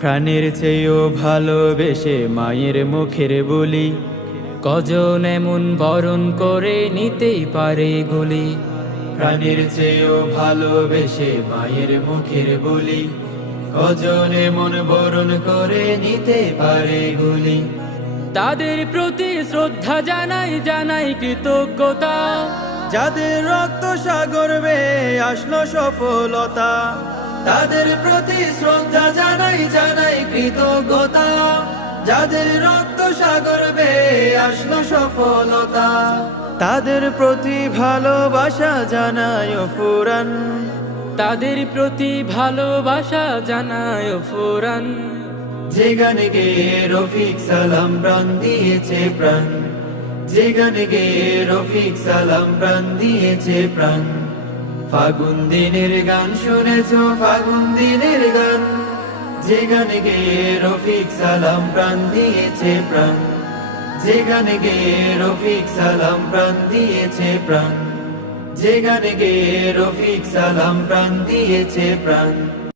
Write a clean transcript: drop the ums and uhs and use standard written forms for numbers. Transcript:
প্রাণের চেয়েও ভালোবেসে মায়ের মুখের বলি, কজন এমন বরণ করে নিতেই পারে গুলি। প্রাণের চেয়েও ভালোবেসে মায়ের মুখের বলি, কজন এমন বরণ করে নিতে পারে গুলি। তাদের প্রতি শ্রদ্ধা জানাই জানাই কৃতজ্ঞতা, যাদের রক্ত সাগর বেয়ে আসলো সফলতা। তাদের প্রতি শ্রদ্ধা জানাই জানাই কৃতজ্ঞতা, যাদের রক্ত সাগর বেয়ে আসলো সফলতা। তাদের প্রতি ভালোবাসা জানাই ফুরান, তাদের প্রতি ভালোবাসা জানাই ফুরান। যে গানে গেয়ে রফিক সালাম প্রাণ দিয়েছে প্রাণ, যে গানে গেয়ে রফিক সালাম প্রাণ দিয়েছে প্রাণ। ফাগুন দিনের গান শুনেছো, ফাগুন দিনের গান, যে গানে গেয়ে রফিক সালাম প্রাণ দিয়েছে প্রাণ, যে গানে গেয়ে রফিক সালাম প্রাণ দিয়েছে প্রাণ, যে গানে গেয়ে রফিক সালাম প্রাণ দিয়েছে প্রাণ।